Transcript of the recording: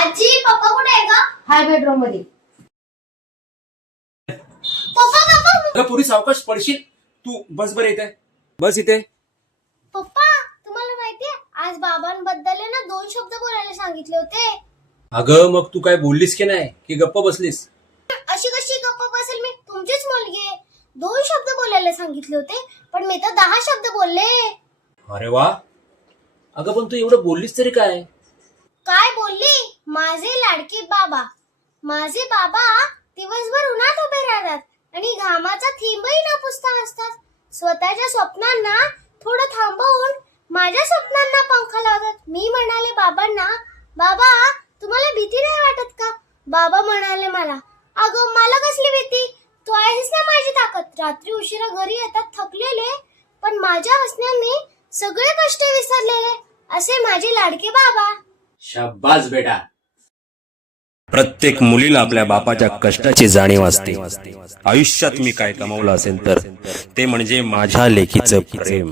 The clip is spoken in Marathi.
आजी पप्पा कुठे आहे का? हाय बेडरूम मध्ये. पप्पा अगं पुरी सावकाश पडशील. तू बस बरं इथे, बस इथे. पप्पा तुम्हाला माहितीये आज बाबांबद्दल ना 2 शब्द बोलायला सांगितले होते. अगं मग तू काय बोललीस की नाही की गप्प बसलीस? अशी कशी गप्पा बसेल मी? तुमचीच मुलगी आहे. 2 शब्द बोलायला सांगितले होते पण मी तर 10 शब्द बोलले. अरे वा. अगं पण तू एवढं बोललीस तरी काय? काय बोलली? माझे लाडके बाबा. माझे बाबा दिवसभर उन्हात उभे राहतात आणि घामाचा थेंबही न पुसता असतात. स्वतःच्या स्वप्नांना थोडं थांबवून माझ्या स्वप्नांना पंख लावतात. मी म्हणाले बाबांना, बाबा तुम्हाला भीती नाही वाटत का? बाबा म्हणाले मला, अगं मला कसली भीती? तू आहेस ना माझी ताकद. रात्री उशिरा घरी येतात थकलेले पण माझ्या हसण्याने सगळे कष्ट विसरलेले असे माझे लाडके बाबा. शाबास बेटा. प्रत्येक मुलीला आपल्या बापाच्या कष्टाची जाणीव असते. आयुष्यात मी काय कमवलं असेल तर ते म्हणजे माझ्या लेकीचं प्रेम.